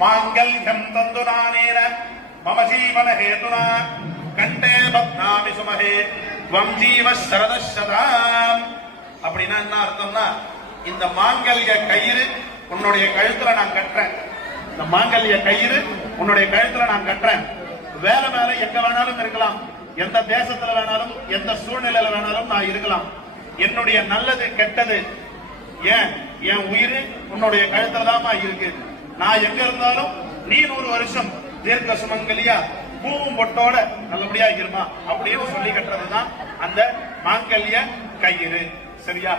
மாங்கல்யம் தந்துனானேன மம ஜீவன ஹேதுனா கண்டே பத்னாமி சுமஹே த்வம் ஜீவ சரதசதாம். அப்படின்னா என்ன அர்த்தம்னா, இந்த மாங்கல்ய கயிறு உன்னுடைய கழுத்துல நான் கட்டுறேன். இந்த மாங்கல்ய கயிறு உன்னுடைய கழுத்துல நான் கட்டுறேன். வேலை மேல எங்க வேணாலும் இருக்கலாம், எந்த தேசத்துல வேணாலும், எந்த சூழ்நிலையில வேணாலும் நான் இருக்கலாம். என்னுடைய நல்லது கெட்டது ஏன் என் உயிர் உன்னுடைய கழுத்துல தான் இருக்கு. நான் எங்க இருந்தாலும் நீ 100 வருஷம் தீர்க்க சுமங்கலியா பூவும் பொட்டோட நல்லபடியா இருமா அப்படின்னு சொல்லி கட்டுறதுதான் அந்த மாங்கல்ய கயிறு. சரியா?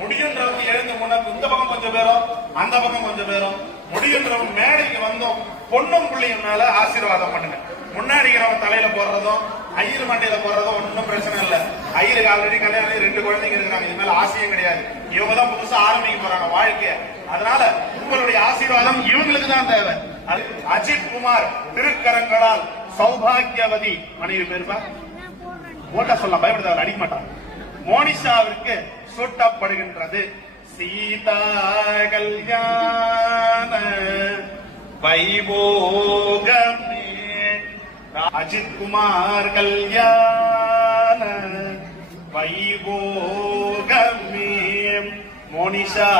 முடியுன்றவங்க எழுந்து முன்னக்கு இந்த பக்கம் கொஞ்சம் பேரும் அந்த பக்கம் கொஞ்சம் பேரும் முடியுன்றவங்க மேடைக்கு வந்தோம் பொண்ணும் பிள்ளையும் மேல ஆசீர்வாதம் பண்ணுங்க. முன்னாடி தலையில போடுறதும் ஐயரு மண்டையில போடுறதும் ஒன்னும் பிரச்சனை இல்ல. ஐயருக்கு ஆல்ரெடி கல்யாணம் 2 குழந்தைங்க இருக்கிறாங்க. இது மேல ஆசையும் கிடையாது. இவங்க தான் புதுசா ஆரம்பிக்க போறாங்க வாழ்க்கைய. அதனால உங்களுடைய ஆசீர்வாதம் இவங்களுக்கு தான் தேவை. அஜித் குமார் திருக்கரங்களால் சௌபாகியவதி மனைவி பேருப்பா ஓட்ட சொல்லலாம், பயப்படுத்த அடிக்க மாட்டான். மோனிஷாவிற்கு சூட்டப்படுகின்றது சீதா கல்யாண வைபோகமே. அஜித் குமார் கல்யாண வைபோகமே. மோனிஷா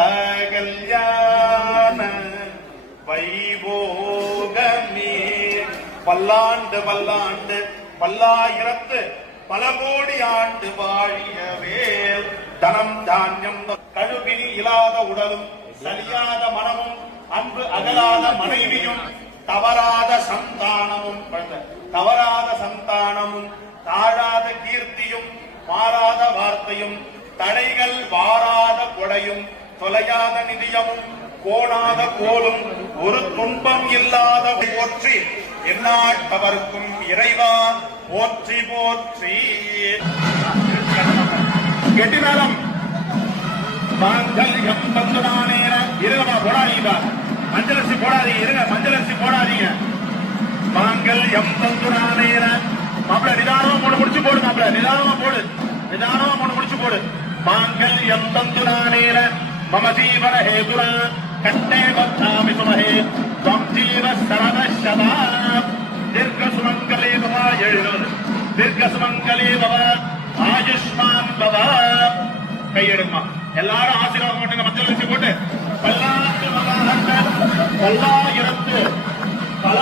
கல்யாண வைபோகமே. பல்லாண்டு பல்லாண்டு பல்லாயிரத்து பல கோடி ஆண்டு வாழியவே. தனம் தானியம் கழுவினி இல்லாத உடலும் சரியாத மனமும் அன்பு அகலாத மனைவியும் தவறாத சந்தானமும் தாழாத கீர்த்தியும் மாறாத வார்த்தையும் தடைகள் வாராத கொடையும் தொலையாத நிதியமும் கோணாத கோலும் ஒரு துன்பம் இல்லாத போற்றி எந்நாட்டவர்க்கும் இறைவா போற்றி போற்றி. கெட்டிமேளம் மாங்கல்யம் தந்துனானேன. இருங்கம்மா, போடாதீங்க, மஞ்சளரிசி போடாதீங்க. இருங்க, மஞ்சளரிசி போடாதீங்க. மாங்கல்யம் தந்துனானேன. மாப்பிள்ள நிதானமா 3 முடிச்சு போடு. மாப்பிள்ள நிதானமா போடு, நிதானமா 3 முடிச்சு போடு. மாங்கல்யம் தந்துனானேன மம ஜீவன ஹேதுனா கண்டே பத்னாமி சுமஹே த்வம் ஜீவ சரதசதாம். தீர்க்க சுமங்கலே பவ. 70. தீர்க்க சுமங்கலே பவ ஆயுஷ்மான் பவ. கையெடுமா எல்லாரும் ஆசீர்வாதம் பண்ணுங்க. மஞ்சள் அரிசி போட்டு பல்லாயிரத்து பல